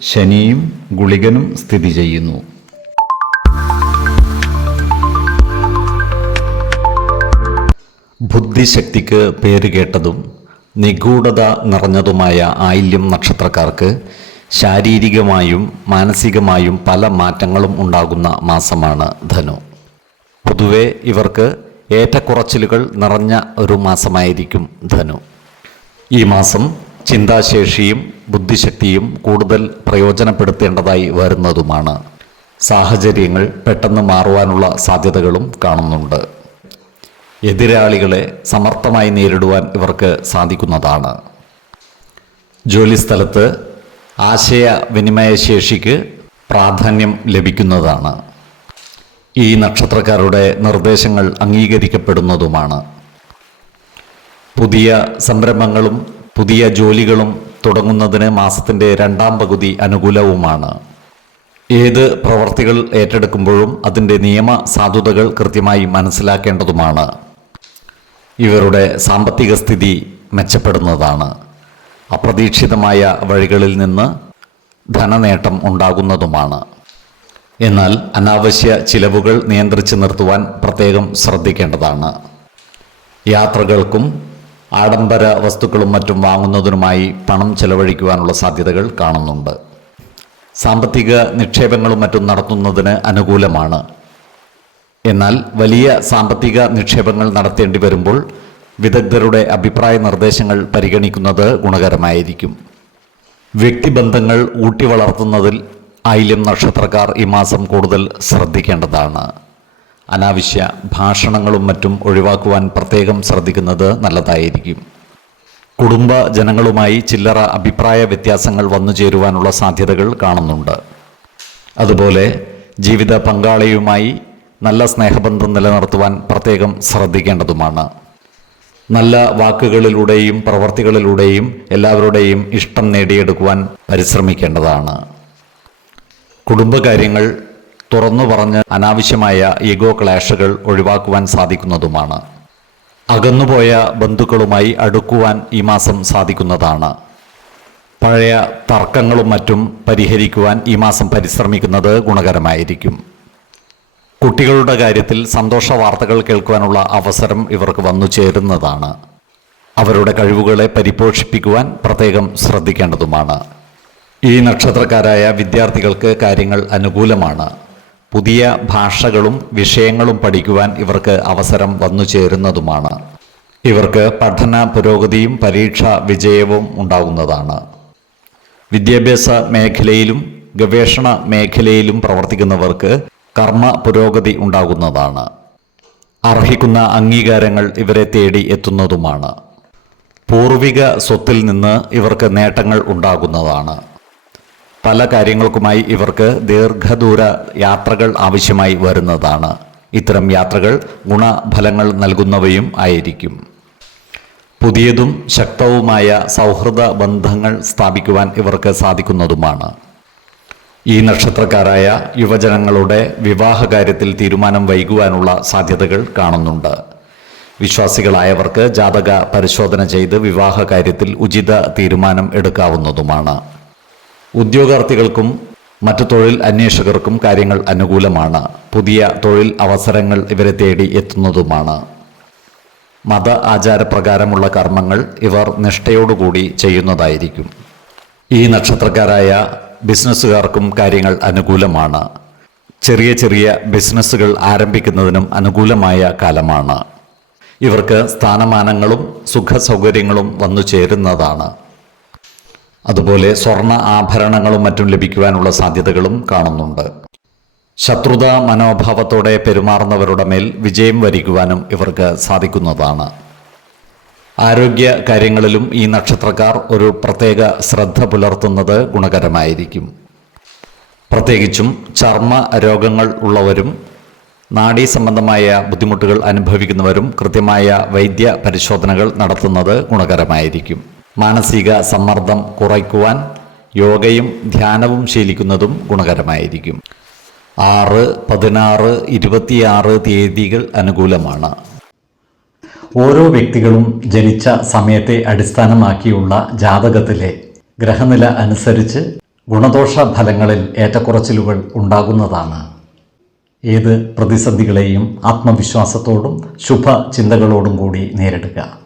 ശനിയും ഗുളികനും സ്ഥിതി ചെയ്യുന്നു. ബുദ്ധിശക്തിക്ക് പേരുകേട്ടതും നിഗൂഢത നിറഞ്ഞതുമായ ആയില്യം നക്ഷത്രക്കാർക്ക് ശാരീരികമായും മാനസികമായും പല മാറ്റങ്ങളും ഉണ്ടാകുന്ന മാസമാണ് ധനു. പൊതുവെ ഇവർക്ക് ഏറ്റക്കുറച്ചിലുകൾ നിറഞ്ഞ ഒരു മാസമായിരിക്കും ധനു. ഈ മാസം ചിന്താശേഷിയും ബുദ്ധിശക്തിയും കൂടുതൽ പ്രയോജനപ്പെടുത്തേണ്ടതായി വരുന്നതുമാണ്. സാഹചര്യങ്ങൾ പെട്ടെന്ന് മാറുവാനുള്ള സാധ്യതകളും കാണുന്നുണ്ട്. എതിരാളികളെ സമർത്ഥമായി നേരിടുവാൻ ഇവർക്ക് സാധിക്കുന്നതാണ്. ജോലിസ്ഥലത്ത് ആശയവിനിമയ ശേഷിക്ക് പ്രാധാന്യം ലഭിക്കുന്നതാണ്. ഈ നക്ഷത്രക്കാരുടെ നിർദ്ദേശങ്ങൾ അംഗീകരിക്കപ്പെടുന്നതുമാണ്. പുതിയ സംരംഭങ്ങളും പുതിയ ജോലികളും തുടങ്ങുന്നതിന് മാസത്തിന്റെ രണ്ടാം പകുതി അനുകൂലവുമാണ്. ഏത് പ്രവർത്തികൾ ഏറ്റെടുക്കുമ്പോഴും അതിന്റെ നിയമ സാധുതകൾ കൃത്യമായി മനസ്സിലാക്കേണ്ടതുമാണ്. ഇവരുടെ സാമ്പത്തിക സ്ഥിതി മെച്ചപ്പെടുന്നതാണ്. അപ്രതീക്ഷിതമായ വഴികളിൽ നിന്ന് ധനനേട്ടം ഉണ്ടാകുന്നതുമാണ്. എന്നാൽ അനാവശ്യ ചിലവുകൾ നിയന്ത്രിച്ച് നിർത്തുവാൻ പ്രത്യേകം ശ്രദ്ധിക്കേണ്ടതാണ്. യാത്രകൾക്കും ആഡംബര വസ്തുക്കളും മറ്റും വാങ്ങുന്നതിനുമായി പണം ചെലവഴിക്കുവാനുള്ള സാധ്യതകൾ കാണുന്നുണ്ട്. സാമ്പത്തിക നിക്ഷേപങ്ങളും മറ്റും നടത്തുന്നതിന് അനുകൂലമാണ്. എന്നാൽ വലിയ സാമ്പത്തിക നിക്ഷേപങ്ങൾ നടത്തേണ്ടി വരുമ്പോൾ വിദഗ്ധരുടെ അഭിപ്രായ നിർദ്ദേശങ്ങൾ പരിഗണിക്കുന്നത് ഗുണകരമായിരിക്കും. വ്യക്തിബന്ധങ്ങൾ ഊട്ടി വളർത്തുന്നതിൽ ആയില്യം നക്ഷത്രക്കാർ ഈ മാസം കൂടുതൽ ശ്രദ്ധിക്കേണ്ടതാണ്. അനാവശ്യ ഭാഷണങ്ങളും മറ്റും ഒഴിവാക്കുവാൻ പ്രത്യേകം ശ്രദ്ധിക്കുന്നത് നല്ലതായിരിക്കും. കുടുംബ ജനങ്ങളുമായി ചില്ലറ അഭിപ്രായ വ്യത്യാസങ്ങൾ വന്നു ചേരുവാനുള്ള സാധ്യതകൾ കാണുന്നുണ്ട്. അതുപോലെ ജീവിത പങ്കാളിയുമായി നല്ല സ്നേഹബന്ധം നിലനിർത്തുവാൻ പ്രത്യേകം ശ്രദ്ധിക്കേണ്ടതുമാണ്. നല്ല വാക്കുകളിലൂടെയും പ്രവർത്തികളിലൂടെയും എല്ലാവരുടെയും ഇഷ്ടം നേടിയെടുക്കുവാൻ പരിശ്രമിക്കേണ്ടതാണ്. കുടുംബകാര്യങ്ങൾ തുറന്നു പറഞ്ഞ് അനാവശ്യമായ ഈഗോ ക്ലാഷുകൾ ഒഴിവാക്കുവാൻ സാധിക്കുന്നതുമാണ്. അകന്നുപോയ ബന്ധുക്കളുമായി അടുക്കുവാൻ ഈ മാസം സാധിക്കുന്നതാണ്. പഴയ തർക്കങ്ങളും മറ്റും പരിഹരിക്കുവാൻ ഈ മാസം പരിശ്രമിക്കുന്നത് ഗുണകരമായിരിക്കും. കുട്ടികളുടെ കാര്യത്തിൽ സന്തോഷ വാർത്തകൾ കേൾക്കുവാനുള്ള അവസരം ഇവർക്ക് വന്നു ചേരുന്നതാണ്. അവരുടെ കഴിവുകളെ പരിപോഷിപ്പിക്കുവാൻ പ്രത്യേകം ശ്രദ്ധിക്കേണ്ടതുമാണ്. ഈ നക്ഷത്രക്കാരായ വിദ്യാർത്ഥികൾക്ക് കാര്യങ്ങൾ അനുകൂലമാണ്. പുതിയ ഭാഷകളും വിഷയങ്ങളും പഠിക്കുവാൻ ഇവർക്ക് അവസരം വന്നു ചേരുന്നതുമാണ്. ഇവർക്ക് പഠന പുരോഗതിയും പരീക്ഷ വിജയവും ഉണ്ടാകുന്നതാണ്. വിദ്യാഭ്യാസ മേഖലയിലും ഗവേഷണ മേഖലയിലും പ്രവർത്തിക്കുന്നവർക്ക് കർമ്മ പുരോഗതി ഉണ്ടാകുന്നതാണ്. അർഹിക്കുന്ന അംഗീകാരങ്ങൾ ഇവരെ തേടി എത്തുന്നതുമാണ്. പൂർവിക സ്വത്തിൽ നിന്ന് ഇവർക്ക് നേട്ടങ്ങൾ ഉണ്ടാകുന്നതാണ്. പല കാര്യങ്ങൾക്കുമായി ഇവർക്ക് ദീർഘദൂര യാത്രകൾ ആവശ്യമായി വരുന്നതാണ്. ഇത്തരം യാത്രകൾ ഗുണഫലങ്ങൾ നൽകുന്നവയും ആയിരിക്കും. പുതിയതും ശക്തവുമായ സൗഹൃദ ബന്ധങ്ങൾ സ്ഥാപിക്കുവാൻ ഇവർക്ക് സാധിക്കുന്നതുമാണ്. ഈ നക്ഷത്രക്കാരായ യുവജനങ്ങളുടെ വിവാഹ കാര്യത്തിൽ തീരുമാനം വൈകുവാനുള്ള സാധ്യതകൾ കാണുന്നുണ്ട്. വിശ്വാസികളായവർക്ക് ജാതക പരിശോധന ചെയ്ത് വിവാഹ കാര്യത്തിൽ ഉചിത തീരുമാനം എടുക്കാവുന്നതുമാണ്. ഉദ്യോഗാർത്ഥികൾക്കും മറ്റു തൊഴിൽ അന്വേഷകർക്കും കാര്യങ്ങൾ അനുകൂലമാണ്. പുതിയ തൊഴിൽ അവസരങ്ങൾ ഇവരെ തേടി എത്തുന്നതുമാണ്. മത ആചാരപ്രകാരമുള്ള കർമ്മങ്ങൾ ഇവർ നിഷ്ഠയോടുകൂടി ചെയ്യുന്നതായിരിക്കും. ഈ നക്ഷത്രക്കാരായ ബിസിനസ്സുകാർക്കും കാര്യങ്ങൾ അനുകൂലമാണ്. ചെറിയ ചെറിയ ബിസിനസ്സുകൾ ആരംഭിക്കുന്നതിനും അനുകൂലമായ കാലമാണ്. ഇവർക്ക് സ്ഥാനമാനങ്ങളും സുഖ സൗകര്യങ്ങളും വന്നു ചേരുന്നതാണ്. അതുപോലെ സ്വർണ ആഭരണങ്ങളും മറ്റും ലഭിക്കുവാനുള്ള സാധ്യതകളും കാണുന്നുണ്ട്. ശത്രുത മനോഭാവത്തോടെ പെരുമാറുന്നവരുടെ മേൽ വിജയം വരിക്കുവാനും ഇവർക്ക് സാധിക്കുന്നതാണ്. ആരോഗ്യ കാര്യങ്ങളിലും ഈ നക്ഷത്രക്കാർ ഒരു പ്രത്യേക ശ്രദ്ധ പുലർത്തുന്നത് ഗുണകരമായിരിക്കും. പ്രത്യേകിച്ചും ചർമ്മ രോഗങ്ങൾ ഉള്ളവരും നാഡീ സംബന്ധമായ ബുദ്ധിമുട്ടുകൾ അനുഭവിക്കുന്നവരും കൃത്യമായ വൈദ്യ പരിശോധനകൾ നടത്തുന്നത് ഗുണകരമായിരിക്കും. മാനസിക സമ്മർദ്ദം കുറയ്ക്കുവാൻ യോഗയും ധ്യാനവും ശീലിക്കുന്നതും ഗുണകരമായിരിക്കും. ആറ് പതിനാറ് ഇരുപത്തിയാറ് തീയതികൾ അനുകൂലമാണ്. ഓരോ വ്യക്തികളും ജനിച്ച സമയത്തെ അടിസ്ഥാനമാക്കിയുള്ള ജാതകത്തിലെ ഗ്രഹനില അനുസരിച്ച് ഗുണദോഷ ഫലങ്ങളിൽ ഏറ്റക്കുറച്ചിലുകൾ ഉണ്ടാകുന്നതാണ്. ഏത് പ്രതിസന്ധികളെയും ആത്മവിശ്വാസത്തോടും ശുഭ ചിന്തകളോടും കൂടി നേരിടുക.